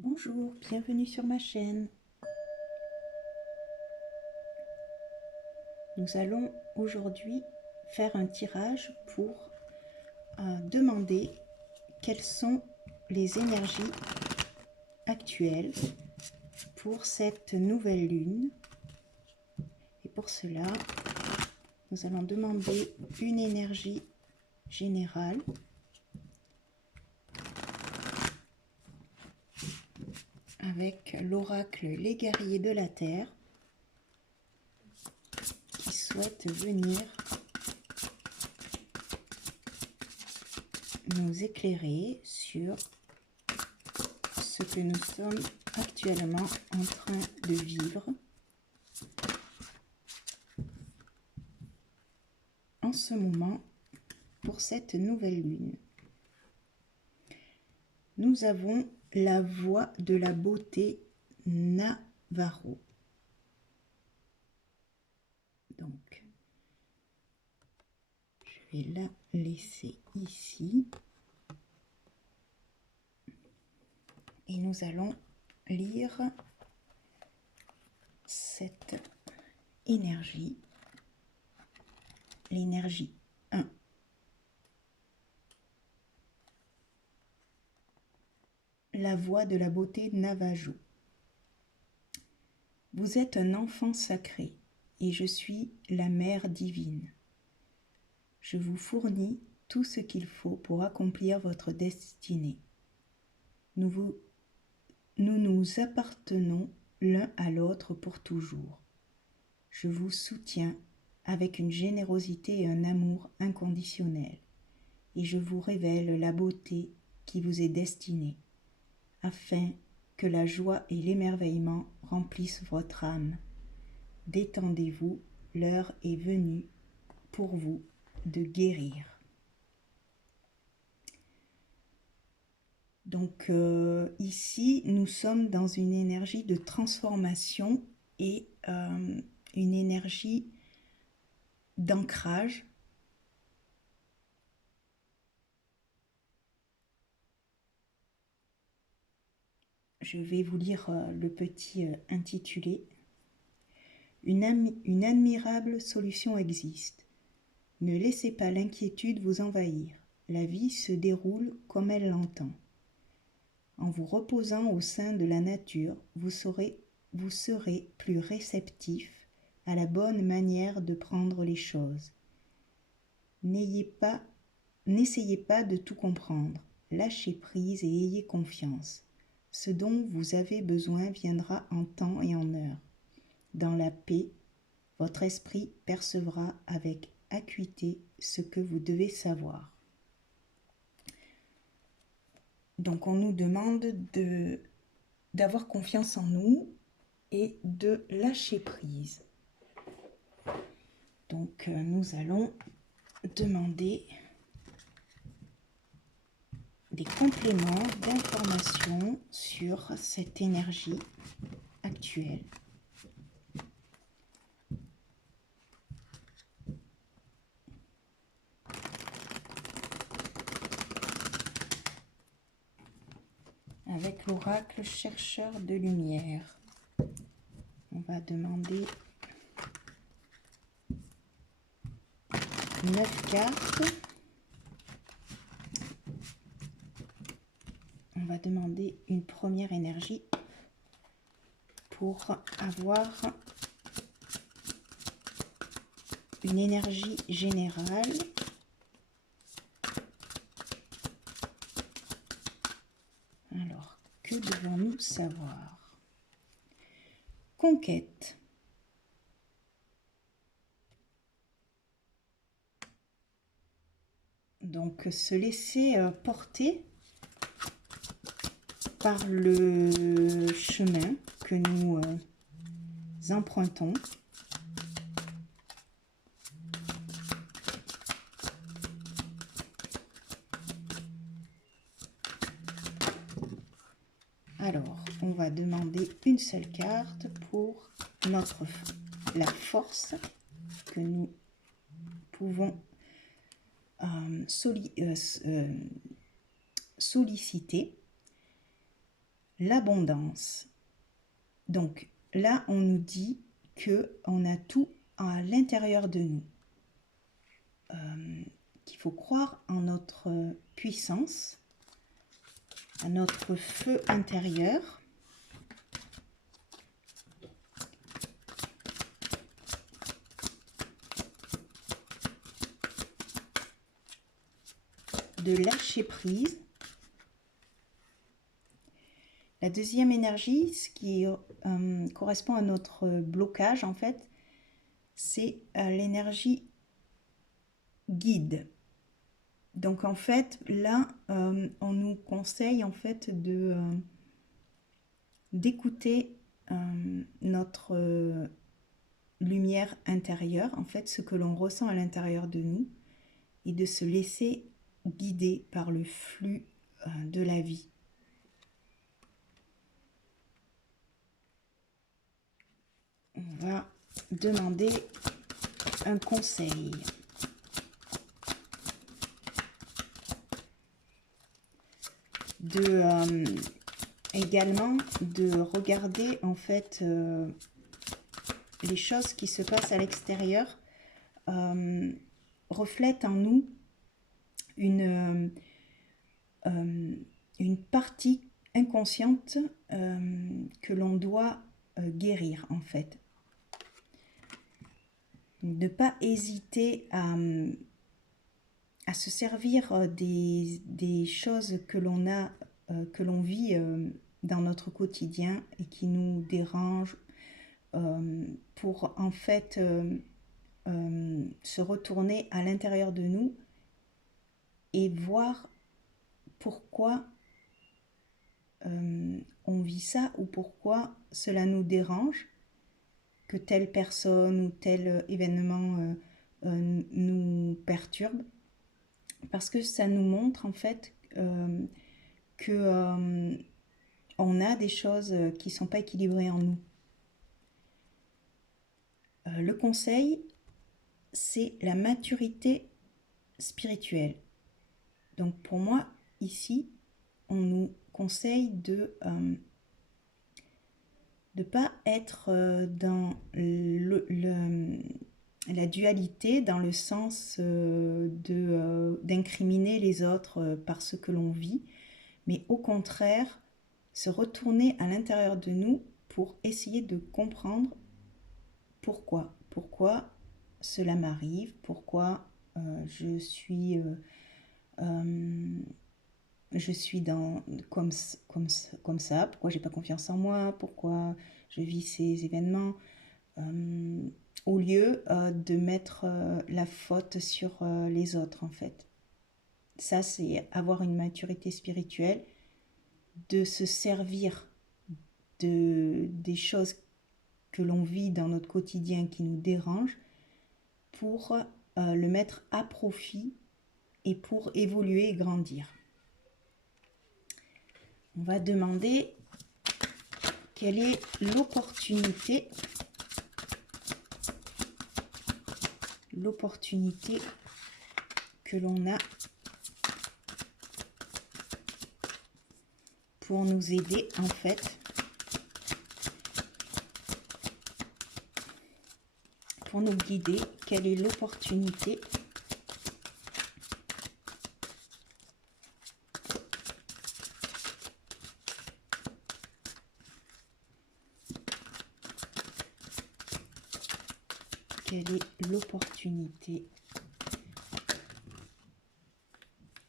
Bonjour, bienvenue sur ma chaîne. Nous allons aujourd'hui faire un tirage pour demander quelles sont les énergies actuelles pour cette nouvelle lune. Et pour cela, nous allons demander une énergie générale. Avec l'oracle Les Guerriers de la Terre qui souhaite venir nous éclairer sur ce que nous sommes actuellement en train de vivre en ce moment pour cette nouvelle lune. Nous avons la voix de la beauté Navarro. Donc, je vais la laisser ici. Et nous allons lire cette énergie, l'énergie 1. La voix de la beauté Navajo. Vous êtes un enfant sacré et je suis la mère divine. Je vous fournis tout ce qu'il faut pour accomplir votre destinée. Nous nous appartenons l'un à l'autre pour toujours. Je vous soutiens avec une générosité et un amour inconditionnel, et je vous révèle la beauté qui vous est destinée, afin que la joie et l'émerveillement remplissent votre âme. Détendez-vous, l'heure est venue pour vous de guérir. Donc ici, nous sommes dans une énergie de transformation et une énergie d'ancrage. Je vais vous lire le petit intitulé. Une admirable solution existe. Ne laissez pas l'inquiétude vous envahir. La vie se déroule comme elle l'entend. En vous reposant au sein de la nature, vous serez plus réceptif à la bonne manière de prendre les choses. N'essayez pas de tout comprendre. Lâchez prise et ayez confiance. Ce dont vous avez besoin viendra en temps et en heure. Dans la paix, votre esprit percevra avec acuité ce que vous devez savoir. Donc on nous demande d'avoir confiance en nous et de lâcher prise. Donc nous allons demander des compléments d'informations sur cette énergie actuelle. Avec l'oracle chercheur de lumière, on va demander 9 cartes. On va demander une première énergie pour avoir une énergie générale. Alors, que devons-nous savoir? Conquête. Donc, se laisser porter par le chemin que nous empruntons. Alors, on va demander une seule carte pour la force que nous pouvons solliciter. l'abondance. Donc là, on nous dit qu'on a tout à l'intérieur de nous. Qu'il faut croire en notre puissance, à notre feu intérieur. De lâcher prise. La deuxième énergie, ce qui correspond à notre blocage, en fait, c'est l'énergie guide. Donc, en fait, là, on nous conseille, en fait, d'écouter notre lumière intérieure, en fait, ce que l'on ressent à l'intérieur de nous, et de se laisser guider par le flux de la vie. On va demander un conseil. Également de regarder en fait les choses qui se passent à l'extérieur reflètent en nous une partie inconsciente que l'on doit guérir en fait. Donc, ne pas hésiter à se servir des choses que l'on a, que l'on vit dans notre quotidien et qui nous dérangent pour en fait se retourner à l'intérieur de nous et voir pourquoi on vit ça ou pourquoi cela nous dérange, que telle personne ou tel événement nous perturbe, parce que ça nous montre en fait que on a des choses qui ne sont pas équilibrées en nous. Le conseil, c'est la maturité spirituelle. Donc pour moi, ici, on nous conseille de ne pas être dans la dualité, dans le sens d'incriminer les autres par ce que l'on vit, mais au contraire, se retourner à l'intérieur de nous pour essayer de comprendre pourquoi cela m'arrive, pourquoi je suis comme ça, pourquoi j'ai pas confiance en moi, pourquoi je vis ces événements, au lieu de mettre la faute sur les autres en fait. Ça, c'est avoir une maturité spirituelle, de se servir des choses que l'on vit dans notre quotidien qui nous dérangent pour le mettre à profit et pour évoluer et grandir. On va demander quelle est l'opportunité que l'on a pour nous aider en fait pour nous guider. Quelle est l'opportunité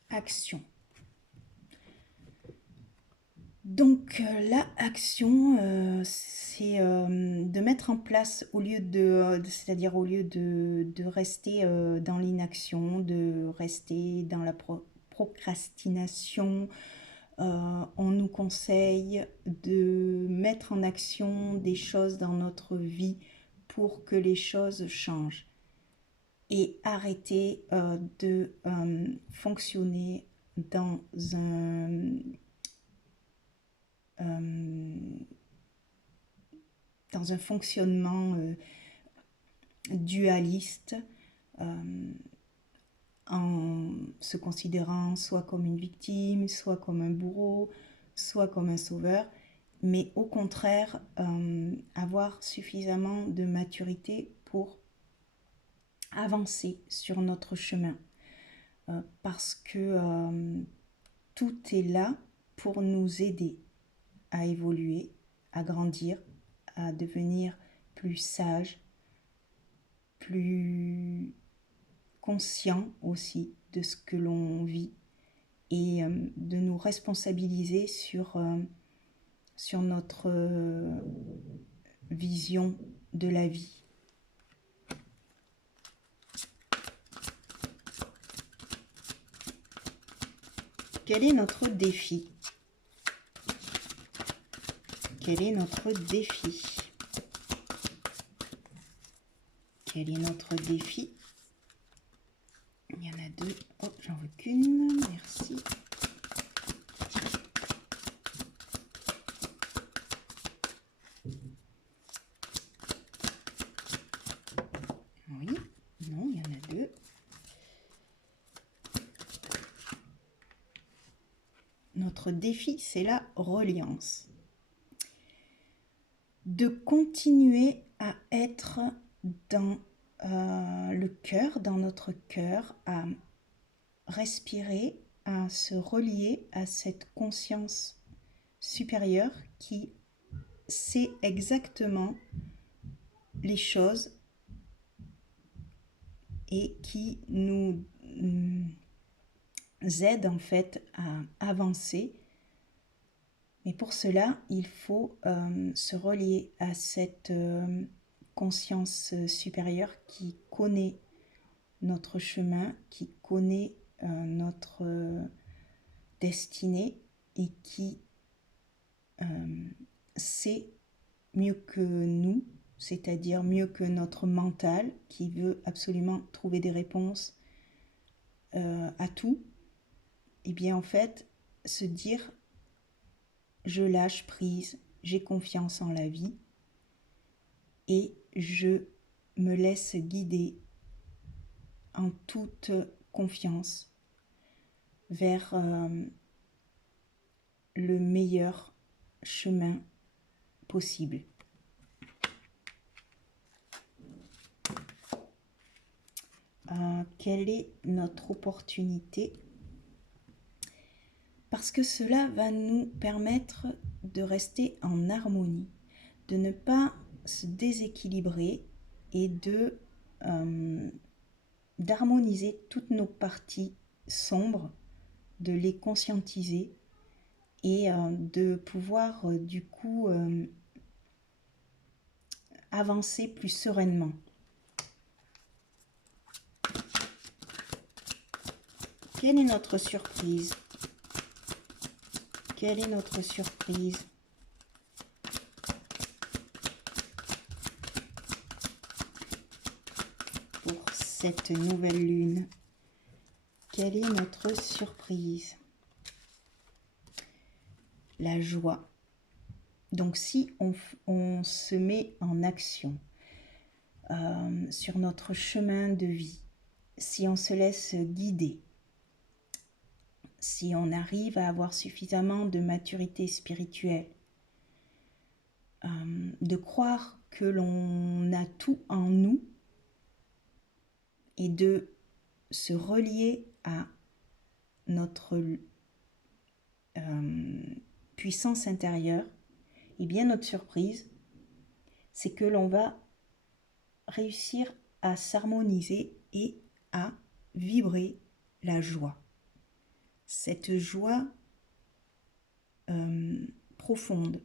action. Donc la action, c'est de mettre en place, c'est-à-dire au lieu de rester dans l'inaction, de rester dans la procrastination, on nous conseille de mettre en action des choses dans notre vie pour que les choses changent et arrêter de fonctionner dans un fonctionnement dualiste, en se considérant soit comme une victime, soit comme un bourreau, soit comme un sauveur, mais au contraire, avoir suffisamment de maturité pour avancer sur notre chemin. Parce que tout est là pour nous aider à évoluer, à grandir, à devenir plus sage, plus conscient aussi de ce que l'on vit et de nous responsabiliser sur notre vision de la vie. Quel est notre défi? Quel est notre défi? Quel est notre défi? Il y en a deux. Oh, j'en veux qu'une. Merci. Oui. Non, il y en a deux. Notre défi, c'est la reliance. De continuer à être dans le cœur, dans notre cœur, à respirer, à se relier à cette conscience supérieure qui sait exactement les choses et qui nous aide en fait à avancer. Mais pour cela, il faut se relier à cette conscience supérieure qui connaît notre chemin, qui connaît notre destinée et qui sait mieux que nous, c'est-à-dire mieux que notre mental qui veut absolument trouver des réponses à tout. Et bien en fait, se dire je lâche prise, j'ai confiance en la vie et je me laisse guider en toute confiance vers le meilleur chemin possible. Quelle est notre opportunité? Parce que cela va nous permettre de rester en harmonie, de ne pas se déséquilibrer et d'harmoniser toutes nos parties sombres, de les conscientiser et de pouvoir du coup avancer plus sereinement. Quelle est notre surprise? Quelle est notre surprise? Pour cette nouvelle lune, quelle est notre surprise? La joie. Donc si on se met en action sur notre chemin de vie, si on se laisse guider, si on arrive à avoir suffisamment de maturité spirituelle, de croire que l'on a tout en nous et de se relier à notre puissance intérieure, et bien notre surprise, c'est que l'on va réussir à s'harmoniser et à vibrer la joie. Cette joie profonde,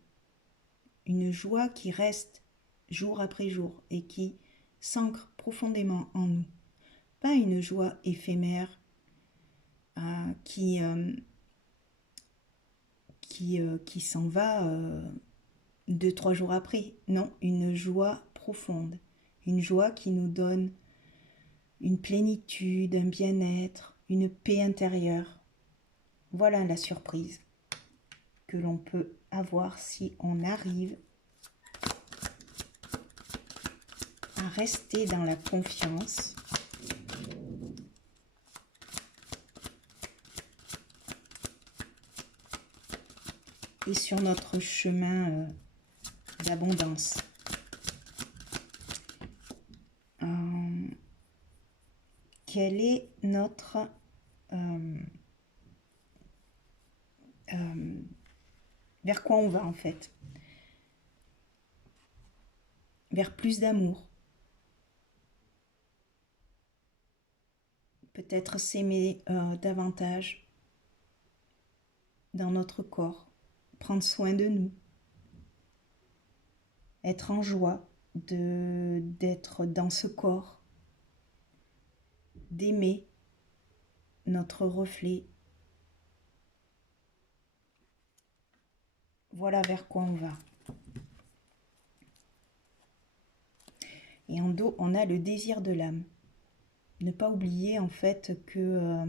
une joie qui reste jour après jour et qui s'ancre profondément en nous. Pas une joie éphémère qui s'en va 2-3 jours après. Non, une joie profonde, une joie qui nous donne une plénitude, un bien-être, une paix intérieure. Voilà la surprise que l'on peut avoir si on arrive à rester dans la confiance et sur notre chemin d'abondance. Quel est notre vers quoi on va en fait? Vers plus d'amour. Peut-être s'aimer davantage dans notre corps, prendre soin de nous, être en joie d'être dans ce corps, d'aimer notre reflet. Voilà vers quoi on va. Et en dos, on a le désir de l'âme. Ne pas oublier en fait que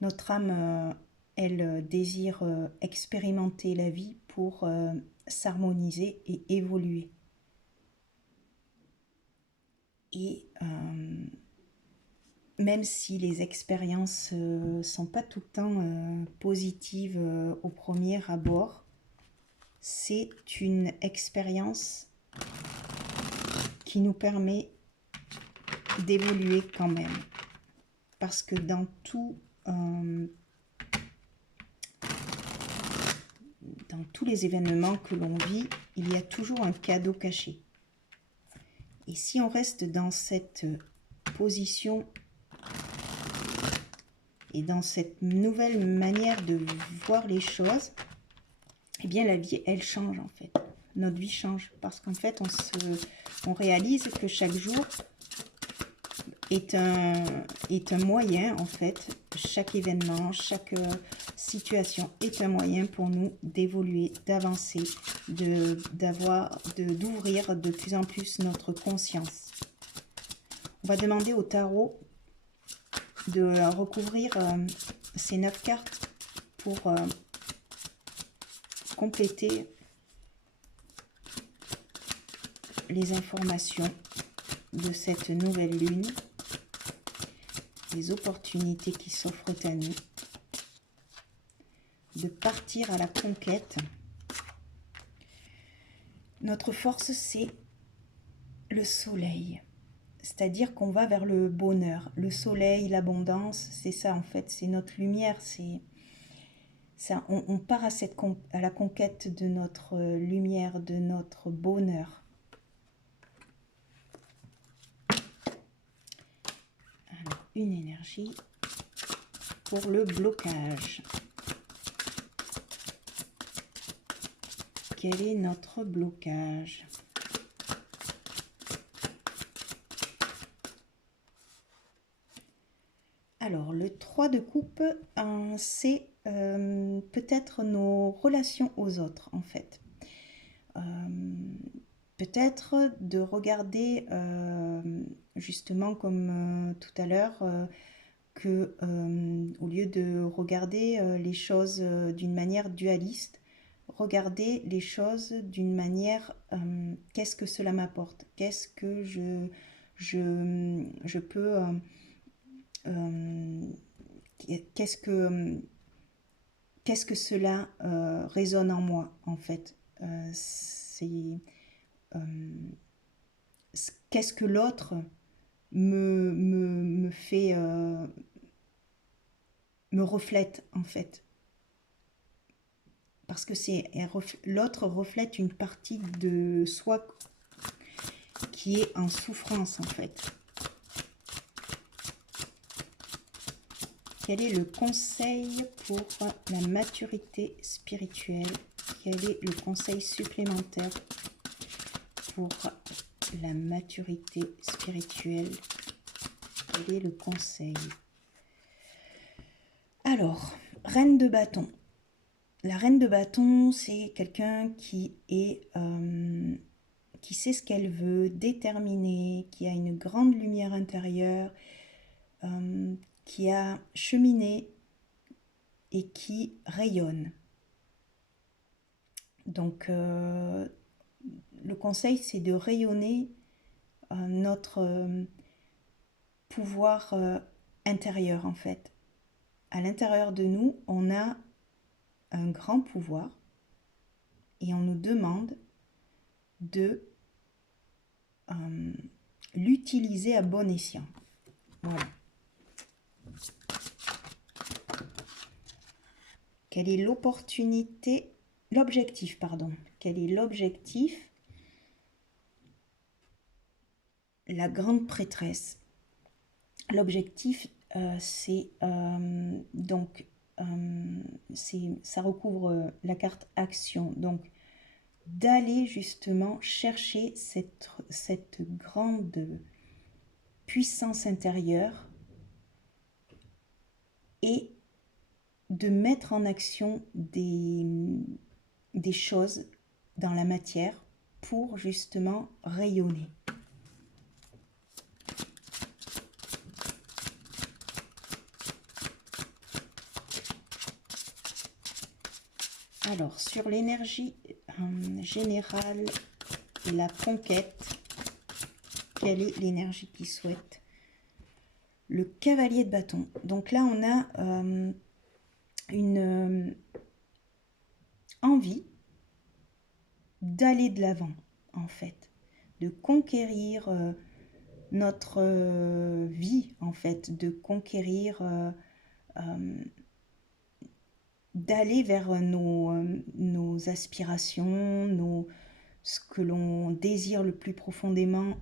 notre âme, elle désire expérimenter la vie pour s'harmoniser et évoluer. Et même si les expériences sont pas tout le temps positives au premier abord, c'est une expérience qui nous permet d'évoluer quand même. Parce que dans tous les événements que l'on vit, il y a toujours un cadeau caché. Et si on reste dans cette position et dans cette nouvelle manière de voir les choses, eh bien la vie, elle change en fait. Notre vie change parce qu'en fait, on réalise que chaque jour est un moyen en fait. Chaque événement, chaque situation est un moyen pour nous d'évoluer, d'avancer, d'ouvrir de plus en plus notre conscience. On va demander au tarot de recouvrir ces 9 cartes pour compléter les informations de cette nouvelle lune, les opportunités qui s'offrent à nous, de partir à la conquête. Notre force, c'est le soleil. C'est-à-dire qu'on va vers le bonheur. Le soleil, l'abondance, c'est ça en fait, c'est notre lumière. On part à la conquête de notre lumière, de notre bonheur. Alors, une énergie pour le blocage. Quel est notre blocage ? Alors, le 3 de coupe, c'est peut-être nos relations aux autres, en fait. Peut-être de regarder, justement comme tout à l'heure, que au lieu de regarder les choses d'une manière dualiste, regarder les choses d'une manière qu'est-ce que cela m'apporte, qu'est-ce que je peux qu'est-ce que cela résonne en moi en fait, qu'est-ce que l'autre me fait me reflète en fait, parce que l'autre reflète une partie de soi qui est en souffrance en fait. Quel est le conseil pour la maturité spirituelle? Quel est le conseil supplémentaire pour la maturité spirituelle? Quel est le conseil? Alors, reine de bâton. La reine de bâton, c'est quelqu'un qui sait ce qu'elle veut, déterminée, qui a une grande lumière intérieure, qui a cheminé et qui rayonne. Donc, le conseil, c'est de rayonner notre pouvoir intérieur, en fait. À l'intérieur de nous, on a un grand pouvoir et on nous demande de l'utiliser à bon escient. Voilà. Quelle est l'opportunité, l'objectif, pardon. Quel est l'objectif? La grande prêtresse. L'objectif, c'est donc, ça recouvre la carte action. Donc, d'aller justement chercher cette grande puissance intérieure et de mettre en action des choses dans la matière pour justement rayonner. Alors, sur l'énergie générale et la conquête, quelle est l'énergie qu'il souhaite? Le cavalier de bâton. Donc là, on a une envie d'aller de l'avant, en fait, de conquérir notre vie, en fait, de conquérir, d'aller vers nos aspirations, ce que l'on désire le plus profondément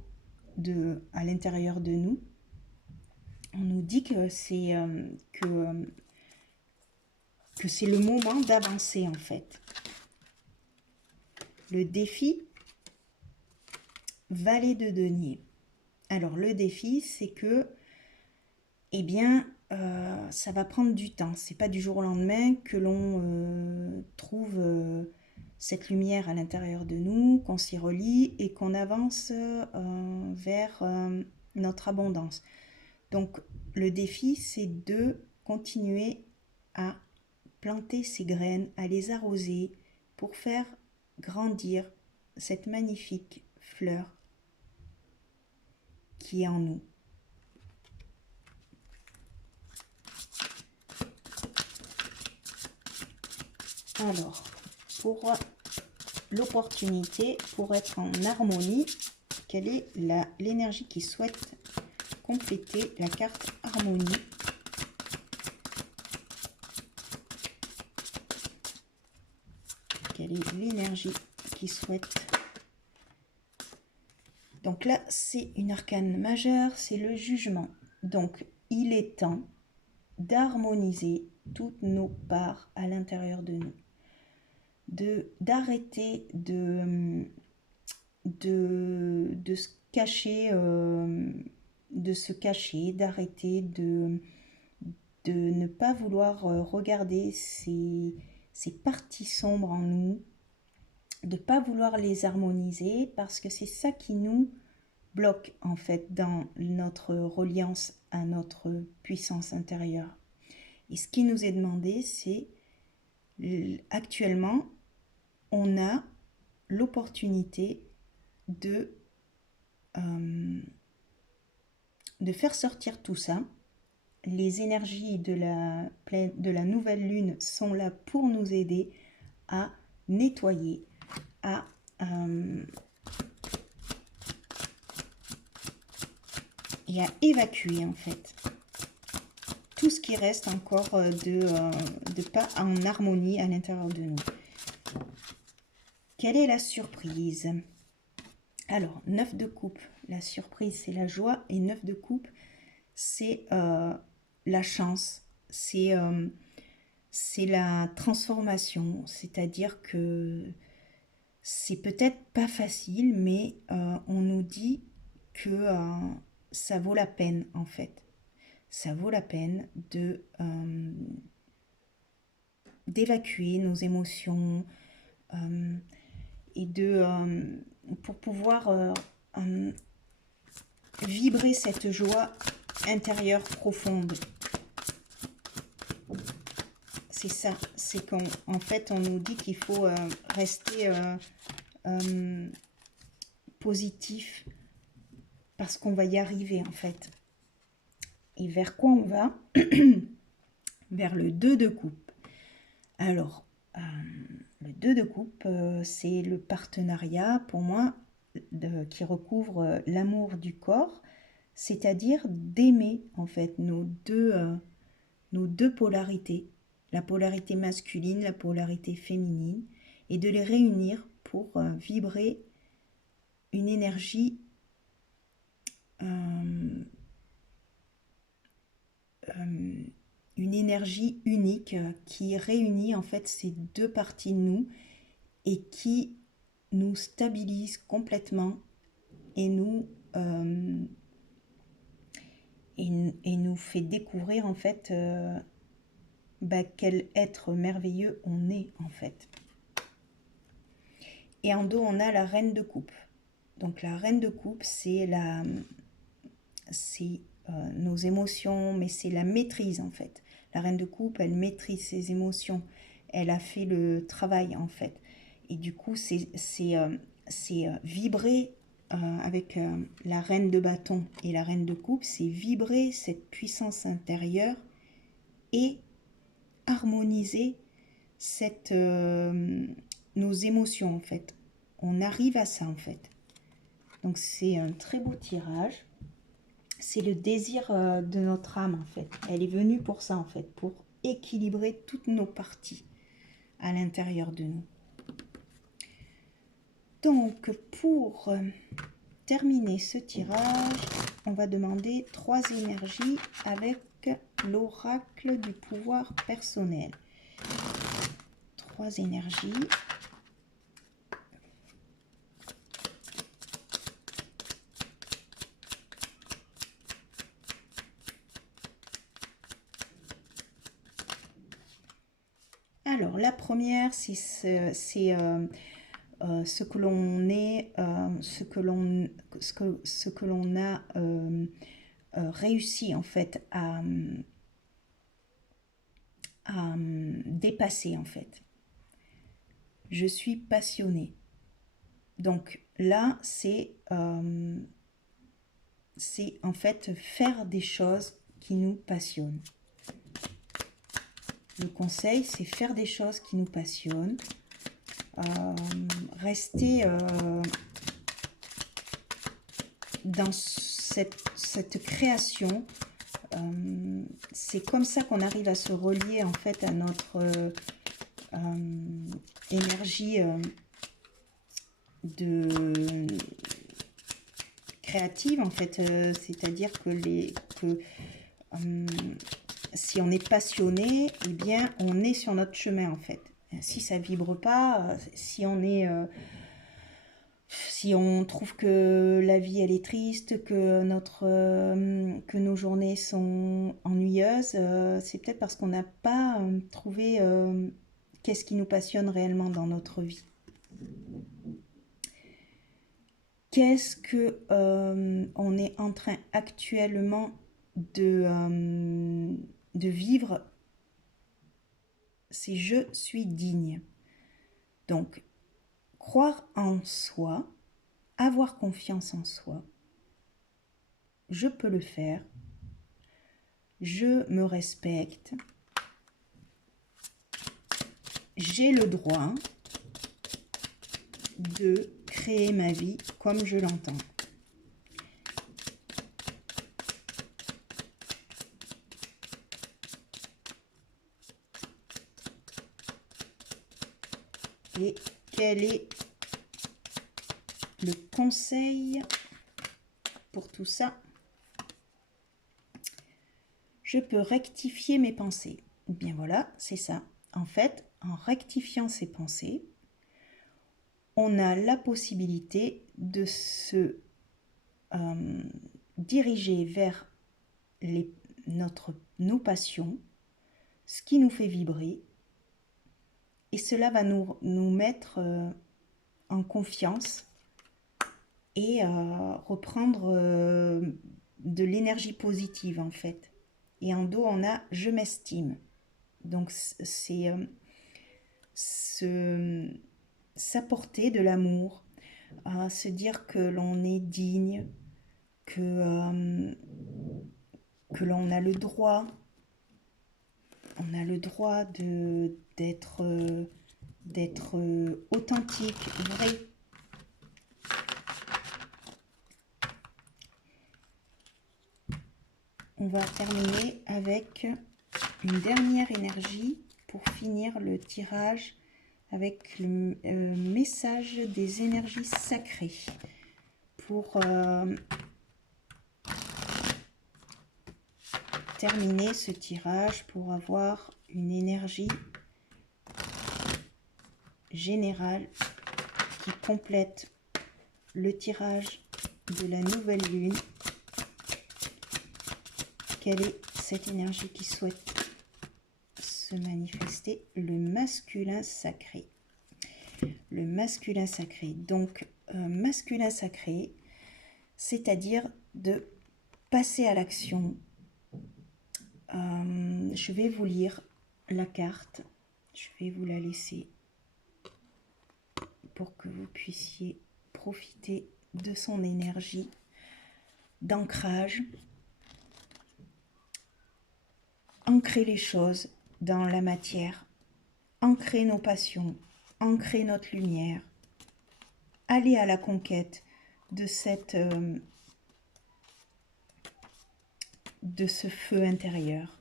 à l'intérieur de nous. On nous dit que c'est le moment d'avancer, en fait. Le défi, valet de denier. Alors, le défi, c'est que, eh bien, ça va prendre du temps. C'est pas du jour au lendemain que l'on trouve cette lumière à l'intérieur de nous, qu'on s'y relie et qu'on avance vers notre abondance. Donc, le défi, c'est de continuer à planter ces graines, à les arroser pour faire grandir cette magnifique fleur qui est en nous. Alors, pour l'opportunité, pour être en harmonie, quelle est l'énergie qui souhaite compléter la carte harmonie? Quelle est l'énergie qui souhaite? Donc là, c'est une arcane majeure, c'est le jugement. Donc, il est temps d'harmoniser toutes nos parts à l'intérieur de nous. D'arrêter de se cacher, d'arrêter de ne pas vouloir regarder ces parties sombres en nous, de ne pas vouloir les harmoniser, parce que c'est ça qui nous bloque en fait dans notre reliance à notre puissance intérieure. Et ce qui nous est demandé, c'est actuellement, on a l'opportunité de faire sortir tout ça. Les énergies de la nouvelle lune sont là pour nous aider à nettoyer, et à évacuer en fait tout ce qui reste encore de pas en harmonie à l'intérieur de nous. Quelle est la surprise? Alors, 9 de coupe, la surprise c'est la joie, et 9 de coupe c'est la chance, c'est la transformation, c'est-à-dire que c'est peut-être pas facile, mais on nous dit que ça vaut la peine en fait. Ça vaut la peine d'évacuer nos émotions et pour pouvoir vibrer cette joie intérieure profonde. C'est ça, c'est qu'en fait on nous dit qu'il faut rester positif parce qu'on va y arriver en fait. Et vers quoi on va? Vers le 2 de coupe. Alors, Le 2 de coupe, c'est le partenariat pour moi qui recouvre l'amour du corps, c'est-à-dire d'aimer en fait nos deux polarités, la polarité masculine, la polarité féminine, et de les réunir pour vibrer une énergie euh, euh, une énergie unique qui réunit en fait ces deux parties de nous et qui nous stabilise complètement et et nous fait découvrir en fait quel être merveilleux on est en fait. Et en dos, on a la reine de coupe. Donc la reine de coupe, c'est nos émotions, mais c'est la maîtrise en fait. La reine de coupe, elle maîtrise ses émotions. Elle a fait le travail en fait. Et du coup, c'est vibrer avec la reine de bâton et la reine de coupe, c'est vibrer cette puissance intérieure et harmoniser nos émotions en fait. On arrive à ça en fait. Donc c'est un très beau tirage. C'est le désir de notre âme en fait. Elle est venue pour ça en fait, pour équilibrer toutes nos parties à l'intérieur de nous. Donc pour terminer ce tirage, on va demander 3 énergies avec l'oracle du pouvoir personnel. 3 énergies. Alors, la première, c'est ce que l'on est, ce que l'on a réussi en fait à dépasser en fait. Je suis passionnée. Donc là, c'est en fait faire des choses qui nous passionnent. Le conseil, c'est faire des choses qui nous passionnent. Rester dans cette création. C'est comme ça qu'on arrive à se relier en fait à notre énergie créative en fait. C'est-à-dire que si on est passionné, eh bien on est sur notre chemin en fait. Si ça vibre pas, si on trouve que la vie elle est triste, que nos journées sont ennuyeuses, c'est peut-être parce qu'on n'a pas trouvé qu'est-ce qui nous passionne réellement dans notre vie. Qu'est-ce que on est en train actuellement de vivre? C'est je suis digne. Donc, croire en soi, avoir confiance en soi, je peux le faire, je me respecte, j'ai le droit de créer ma vie comme je l'entends. Et quel est le conseil pour tout ça? Je peux rectifier mes pensées. Bien voilà, c'est ça. En fait, en rectifiant ses pensées, on a la possibilité de se diriger vers nos passions, ce qui nous fait vibrer, et cela va nous mettre en confiance et reprendre de l'énergie positive en fait. Et en dos, on a je m'estime. Donc c'est s'apporter de l'amour, se dire que l'on est digne, que l'on a le droit, d'être d'être authentique, vrai. On va terminer avec une dernière énergie pour finir le tirage avec le message des énergies sacrées. Pour terminer ce tirage, pour avoir une énergie générale qui complète le tirage de la nouvelle lune. Quelle est cette énergie qui souhaite se manifester? Le masculin sacré. Le masculin sacré. Donc, masculin sacré, c'est-à-dire de passer à l'action. Je vais vous lire la carte. Je vais vous la laisser pour que vous puissiez profiter de son énergie d'ancrage. Ancrer les choses dans la matière, ancrer nos passions, ancrer notre lumière, aller à la conquête de ce feu intérieur.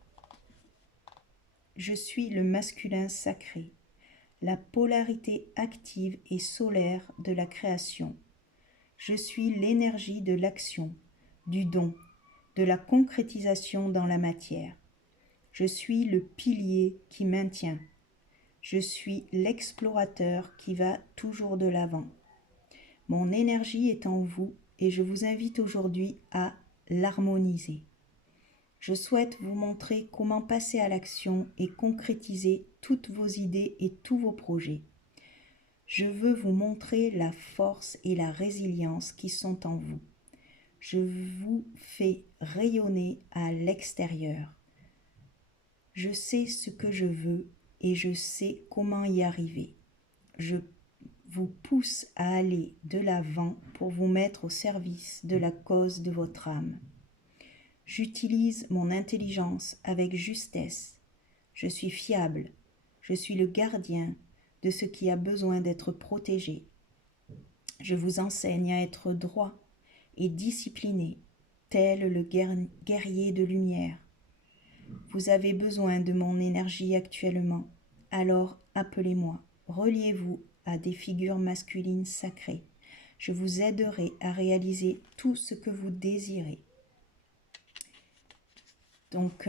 Je suis le masculin sacré, la polarité active et solaire de la création. Je suis l'énergie de l'action, du don, de la concrétisation dans la matière. Je suis le pilier qui maintient. Je suis l'explorateur qui va toujours de l'avant. Mon énergie est en vous et je vous invite aujourd'hui à l'harmoniser. Je souhaite vous montrer comment passer à l'action et concrétiser toutes vos idées et tous vos projets. Je veux vous montrer la force et la résilience qui sont en vous. Je vous fais rayonner à l'extérieur. Je sais ce que je veux et je sais comment y arriver. Je vous pousse à aller de l'avant pour vous mettre au service de la cause de votre âme. J'utilise mon intelligence avec justesse. Je suis fiable. Je suis le gardien de ce qui a besoin d'être protégé. Je vous enseigne à être droit et discipliné, tel le guerrier de lumière. Vous avez besoin de mon énergie actuellement, alors appelez-moi, reliez-vous à des figures masculines sacrées. Je vous aiderai à réaliser tout ce que vous désirez. Donc,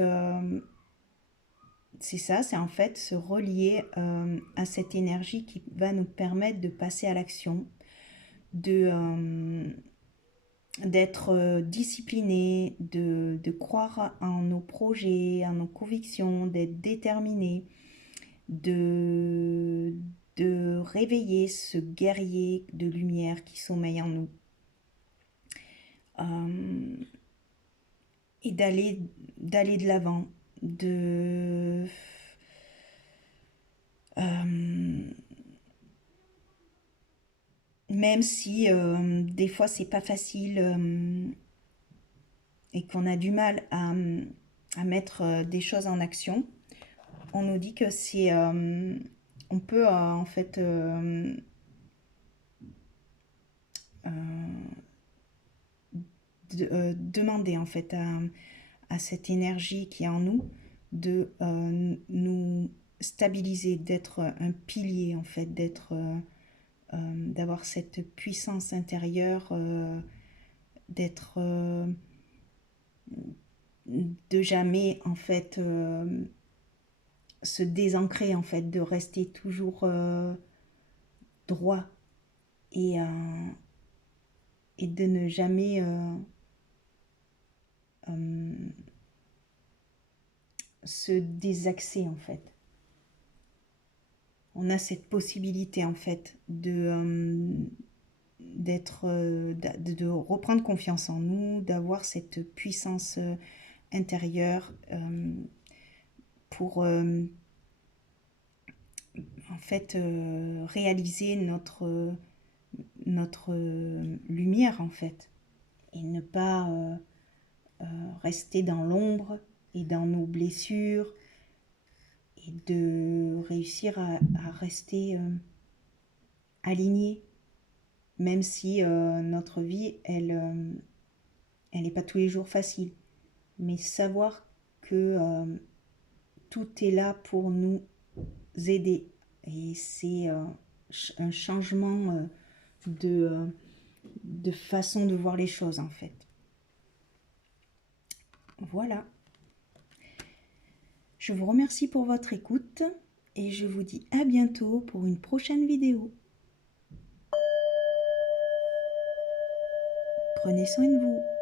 c'est ça, c'est en fait se relier à cette énergie qui va nous permettre de passer à l'action, d'être discipliné, de croire en nos projets, en nos convictions, d'être déterminé, de réveiller ce guerrier de lumière qui sommeille en nous. Et d'aller de l'avant, même si des fois c'est pas facile et qu'on a du mal à mettre des choses en action, on nous dit que c'est on peut en fait demander en fait à cette énergie qui est en nous de nous stabiliser, d'être un pilier en fait, d'avoir cette puissance intérieure, d'être de jamais en fait se désancrer en fait, de rester toujours droit et de ne jamais se désaxer en fait. On a cette possibilité en fait de reprendre confiance en nous, d'avoir cette puissance intérieure pour en fait réaliser notre lumière en fait, et ne pas rester dans l'ombre et dans nos blessures et de réussir à rester aligné, même si notre vie, elle n'est pas tous les jours facile. Mais savoir que tout est là pour nous aider. Et c'est un changement de façon de voir les choses en fait. Voilà. Je vous remercie pour votre écoute et je vous dis à bientôt pour une prochaine vidéo. Prenez soin de vous.